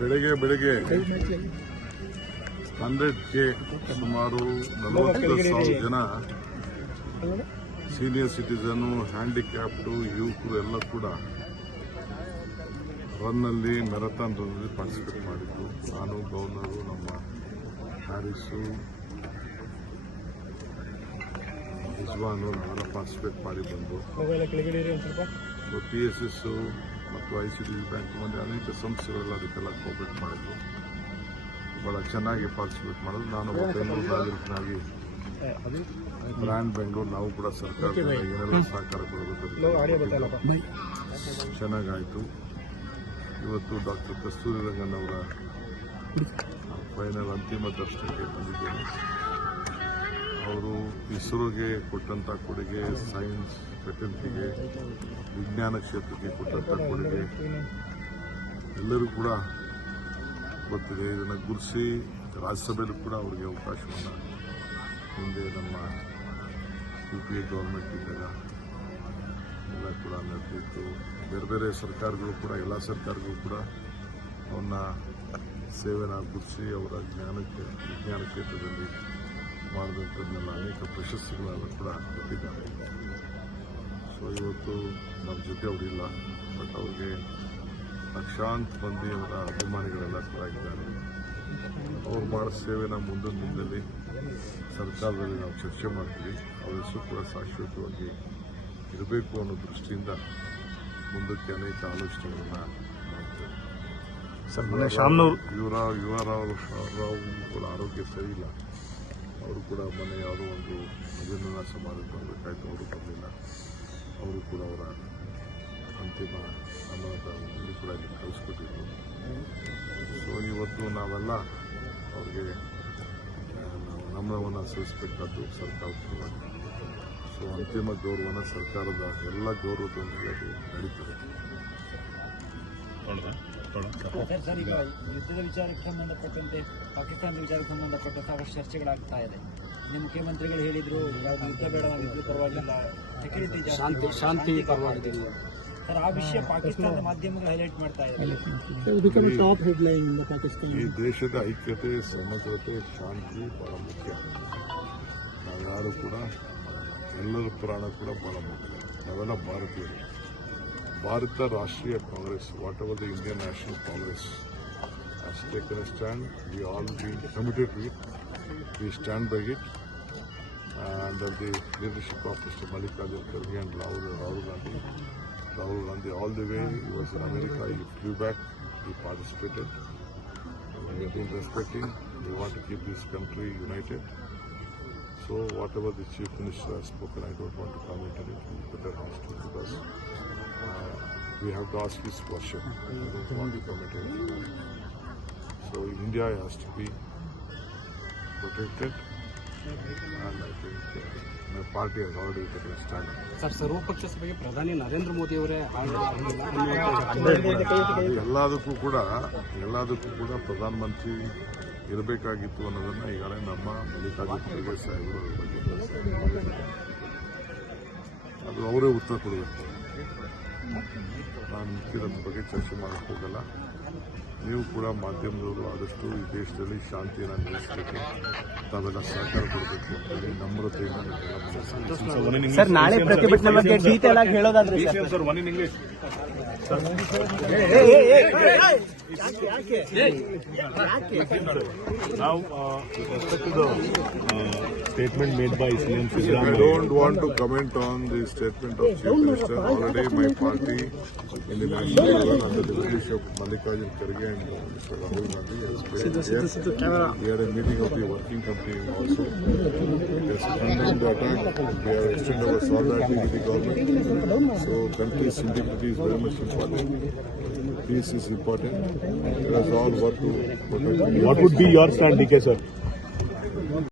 ಬೆಳಗ್ಗೆ ಬೆಳಗ್ಗೆ. Hundred K ಸುಮಾರು ನಲವತ್ತು ಸಾವಿರ ಜನ ಸೀನಿಯರ್ ಸಿಟಿಸನ್ ಹ್ಯಾಂಡಿಕ್ಯಾಪ್ಟು ಯುವಕರು ಎಲ್ಲ ಕೂಡ ರನ್ನಲ್ಲಿ ಮ್ಯಾರಥಾನ್ ರನ್ನಲ್ಲಿ ಪಾರ್ಟಿಸಿಪೇಟ್ ಮಾಡಿದ್ರು ನಾನು ಗೌರ್ನರು ನಮ್ಮ ಹ್ಯಾರಿಸು ರಿಜ್ವಾನು ನಾವೆಲ್ಲ ಪಾರ್ಟಿಸಿಪೇಟ್ ಮಾಡಿ ಬಂದು. ಟಿ ಎಸ್ ಎಸ್ ಮತ್ತು ಐ ಸಿ ಡಿ ಬ್ಯಾಂಕ್ ಮುಂದೆ ಅನೇಕ ಸಂಸ್ಥೆಗಳೆಲ್ಲ ಅದಕ್ಕೆಲ್ಲ ಕೋಪರೇಟ್ ಮಾಡಿದ್ರು ಭಾಳ ಚೆನ್ನಾಗಿ ಪಾರ್ಟಿಸಿಪೇಟ್ ಮಾಡಿದ್ರು ನಾನು ಬೆಂಗಳೂರು ನಾಗರಿಕನಾಗಿ ಬ್ರ್ಯಾಂಡ್ ಬೆಂಗಳೂರು ನಾವು ಕೂಡ ಸರ್ಕಾರದಿಂದ ಏನೆಲ್ಲ ಸಹಕಾರ ಕೊಡಬೇಕು ಚೆನ್ನಾಗಾಯಿತು ಇವತ್ತು ಡಾಕ್ಟರ್ ಕಸ್ತೂರಿ ರಂಗನ್ ಅವರ ಫೈನಲ್ ಅಂತಿಮ ದರ್ಶನಕ್ಕೆ ಬಂದಿದ್ದೇನೆ. ಅವರು ಇಸ್ರೋಗೆ ಕೊಟ್ಟಂತ ಕೊಡುಗೆ ಸೈನ್ಸ್ ಫೆಕಲ್ಟಿಗೆ ವಿಜ್ಞಾನ ಕ್ಷೇತ್ರಕ್ಕೆ ಕೊಟ್ಟಂತ ಕೊಡುಗೆ. ಎಲ್ಲರೂ ಕೂಡ ಗೊತ್ತಿದೆ ಇದನ್ನು ಗುರುಸಿ ರಾಜ್ಯಸಭೆಯಲ್ಲೂ ಕೂಡ ಅವರಿಗೆ ಅವಕಾಶವನ್ನು ಹಿಂದೆ ನಮ್ಮ ಯು ಪಿ ಎ ಗೌರ್ಮೆಂಟ್ ಇದ್ದಾಗ ಎಲ್ಲ ಕೂಡ ನಡೆದಿತ್ತು. ಬೇರೆ ಬೇರೆ ಸರ್ಕಾರಗಳು ಕೂಡ, ಎಲ್ಲ ಸರ್ಕಾರಗಳು ಕೂಡ ಅವನ್ನ ಸೇವೆನ ಗುರುಸಿ ಅವರ ಜ್ಞಾನಕ್ಕೆ, ವಿಜ್ಞಾನ ಕ್ಷೇತ್ರದಲ್ಲಿ ಮಾಡಿದಂಥದ್ದನ್ನೆಲ್ಲ ಅನೇಕ ಪ್ರಶಸ್ತಿಗಳೆಲ್ಲ ಕೂಡ ಕೊಟ್ಟಿದ್ದಾರೆ. ಸೊ ಇವತ್ತು ನಮ್ಮ ಜೊತೆ ಅವರಿಲ್ಲ ಬಟ್ ಅವ್ರಿಗೆ ಲಕ್ಷಾಂತರ ಮಂದಿ ಅವರ ಅಭಿಮಾನಿಗಳೆಲ್ಲ ಕೂಡ ಇದ್ದಾರೆ ಅವ್ರು ಮಾಡೋ ಸೇವೆನ ಮುಂದಿನ ದಿನದಲ್ಲಿ ಸರ್ಕಾರದಲ್ಲಿ ನಾವು ಚರ್ಚೆ ಮಾಡ್ತೀವಿ. ಅವ್ರ ಹೆಸರು ಕೂಡ ಶಾಶ್ವತವಾಗಿ ಇರಬೇಕು ಅನ್ನೋ ದೃಷ್ಟಿಯಿಂದ ಮುಂದಕ್ಕೆ ಅನೇಕ ಆಲೋಚನೆಗಳನ್ನ ಮಾಡ್ತೇವೆ. ಸರ್ ಯುವರಾವ್ ಶಾಮ್ನೂರ್ ಯುವ ಯುವ ರಾವ್ ರಾವ್ ಕೂಡ ಆರೋಗ್ಯ ಸರಿ ಇಲ್ಲ. ಅವರು ಕೂಡ ಮೊನ್ನೆ ಯಾವುದೋ ಒಂದು ಅಭಿನಂದನಾ ಸಮಾರಂಭ ಬರಬೇಕಾಯ್ತು ಅವರು ಬರಲಿಲ್ಲ. ಅವರು ಕೂಡ ಅವರ ಅಂತಿಮ ಅನ್ನೋದ ಇಲ್ಲಿ ಕೂಡ ಕಳಿಸ್ಕೊಟ್ಟಿದ್ರು. ಸೊ ಇವತ್ತು ನಾವೆಲ್ಲ ಅವ್ರಿಗೆ ನಾವು ನಮ್ರವನ್ನು ಸಲ್ಲಿಸಬೇಕಾದ್ದು ಪರವಾಗಿ. ಸೊ ಅಂತಿಮ ಗೌರವನ ಸರ್ಕಾರದ ಎಲ್ಲ ಗೌರವದೊಂದಿಗೆ ಅದು ನಡೀತದೆ. ಸರ್ ಸರ್ ಈಗ ಯುದ್ಧದ ವಿಚಾರಕ್ಕೆ ಸಂಬಂಧಪಟ್ಟಂತೆ ಪಾಕಿಸ್ತಾನದ ವಿಚಾರಕ್ಕೆ ಸಂಬಂಧಪಟ್ಟ ಸಾಕಷ್ಟು ಚರ್ಚೆಗಳಾಗ್ತಾ ಇದೆ. ನಿಮ್ಮ ಮುಖ್ಯಮಂತ್ರಿಗಳು ಹೇಳಿದ್ರು ಯಾವ್ದು ಯುದ್ಧ ಬೇಡ ನಾವು ಯುದ್ಧ ಪರವಾಗಿಲ್ಲ. ಸೆಕ್ಯೂರಿಟಿ ಶಾಂತಿ ಶಾಂತಿ ಪರವಾಗಿಲ್ಲ. ಸರ್ ಆ ವಿಷಯ ಪಾಕಿಸ್ತಾನದ ಮಾಧ್ಯಮಗಳು ಹೈಲೈಟ್ ಮಾಡ್ತಾ ಇದ್ದಾರೆ. ಈ ದೇಶದ ಐಕ್ಯತೆ ಸಮಗ್ರತೆ ಶಾಂತಿ ಬಹಳ ಮುಖ್ಯ. ನಾವ್ಯಾರು ಕೂಡ ಎಲ್ಲರ ಪ್ರಾಣ ಕೂಡ ಬಹಳ ಮುಖ್ಯ. ನಾವೆಲ್ಲ ಭಾರತೀಯರು. Bharata Rashtriya Congress, whatever the Indian National Congress has taken a stand, we all been committed to it. We stand by it. Under the leadership of Mr. Malik Rajakarhi and Rahul Gandhi, Rahul Gandhi all the way, he was in America, he flew back, he participated. We have been respecting, we want to keep this country united. So whatever the chief minister has spoken, I don't want to comment on it. We better ask him because uh, we have to ask his version. I don't want to comment anything on it. So India has to be protected, and I think uh, my party has already taken a stand. on it. Sir ಸರ್ವಪಕ್ಷ ಸಭೆಗೆ ಪ್ರಧಾನಿ ನರೇಂದ್ರ ಮೋದಿ ಅವರೇ ಅದು ಎಲ್ಲದಕ್ಕೂ ಕೂಡ ಎಲ್ಲದಕ್ಕೂ ಕೂಡ ಪ್ರಧಾನಮಂತ್ರಿ ಇರಬೇಕಾಗಿತ್ತು ಅನ್ನೋದನ್ನ ಈಗಾಗಲೇ ನಮ್ಮ ಮಲ್ಲಿಕಾರ್ಜುನ ಸಾಹೇಬರು ಅದರ ಬಗ್ಗೆ ಅದು ಅವರೇ ಉತ್ತರ ಕೊಡಬೇಕು ನಾನು ಮುಖ್ಯದ ಬಗ್ಗೆ ಚರ್ಚೆ ಮಾಡೋಕ್ಕೆ ಹೋಗಲ್ಲ ನೀವು ಕೂಡ ಮಾಧ್ಯಮದವರು ಆದಷ್ಟು ಈ ದೇಶದಲ್ಲಿ ಶಾಂತಿಯನ್ನು ನೆಲೆಸಲಿಕ್ಕೆ ತಾವೆಲ್ಲ ಸಹಕಾರ ಕೊಡಬೇಕು ಅಂತ ಹೇಳಿ ನಮ್ರತೆಯಿಂದ ನಿಮ್ಮೆಲ್ಲ ಮನವಿ ಸರ್ ನಾಳೆ ಪ್ರತಿಭಟನೆ ಬಗ್ಗೆ ಡೀಟೇಲ್ ಆಗಿ ಹೇಳೋದಾದ್ರೆ sir one uh, to the uh, statement made by CM I Siddaramaiah, don't want to comment on the statement of Chief Minister. Already my party Rahul Gandhi has here. We had a meeting of the working company also. Attack. We our solidarity with the government. So country's is very much important. Peace is important. Let us all work to protect. what would be your stand, DK sir?